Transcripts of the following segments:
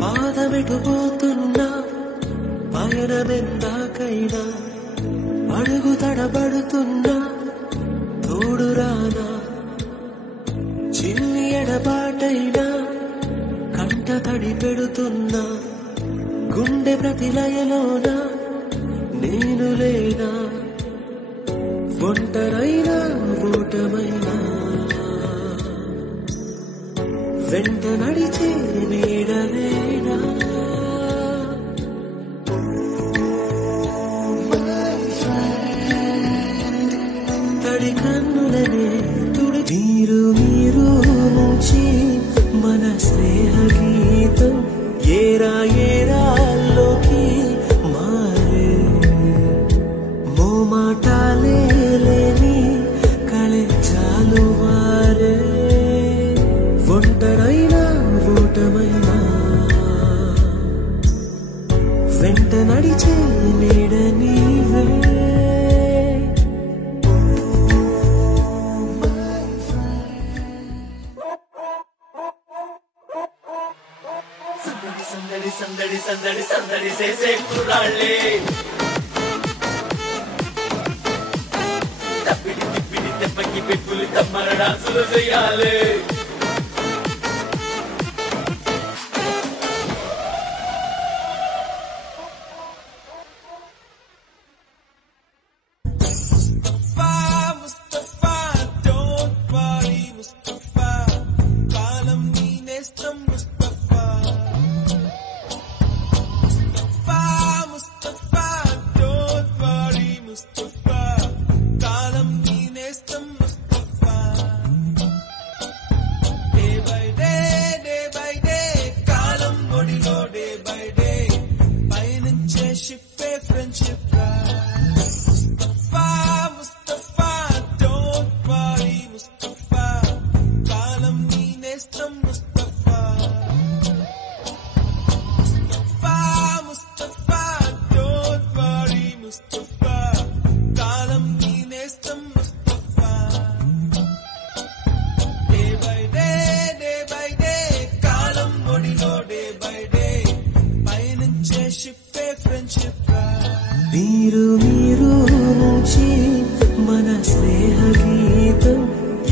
పాదమెటుపోతున్నా పయనమెందాకైనా అడుగు తడబడుతున్నా తోడురానా చిన్ని ఎడబాటైనా కంట తడి పెడుతున్నా గుండె ప్రతిలయలోనా నేను లేనా ఒంటరైనా ఓటమైనా వెంట నడిచే నీడవేనా తడి కన్నులనే తుడి మీరు నుంచి మన స్నేహ గీతం ఏరా ఏరాల్లోకి మారే మోమాటాలే లేని కళెచ్చాలు వారే ఒంటరైనా ఓటమైనా వెంట నడిచే నీడ నీవే సందడి సందడి సందడి సందడి చేసే కుర్రాళ్ళే తప్పిడి తిప్పిడి తెప్పకి పెట్టులు తమ్మర డాన్సులు చేయాలి మీరు నుంచి మన స్నేహ గీతం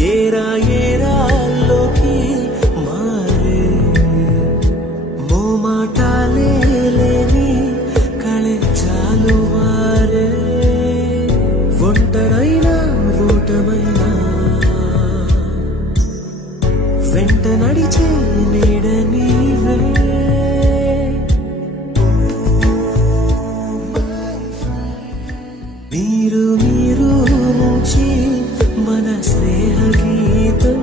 ఏరా ఏరాల్లోకి మారే మోమాటాలే లేని కళెచ్చాలు వారే ఒంటరైనా ఓటమైనా వెంట నడిచే నీడ నీవే మీరు నుంచి మన స్నేహ గీతం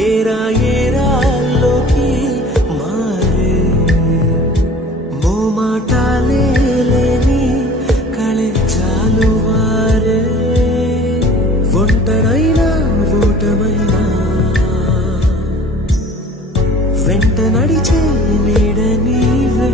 ఏరా ఏరాల్లోకి మారే మోమాటాలే లేని కళెచ్చాలు వారే ఒంటరైనా ఓటమైనా వెంట నడిచే నీడ నీవే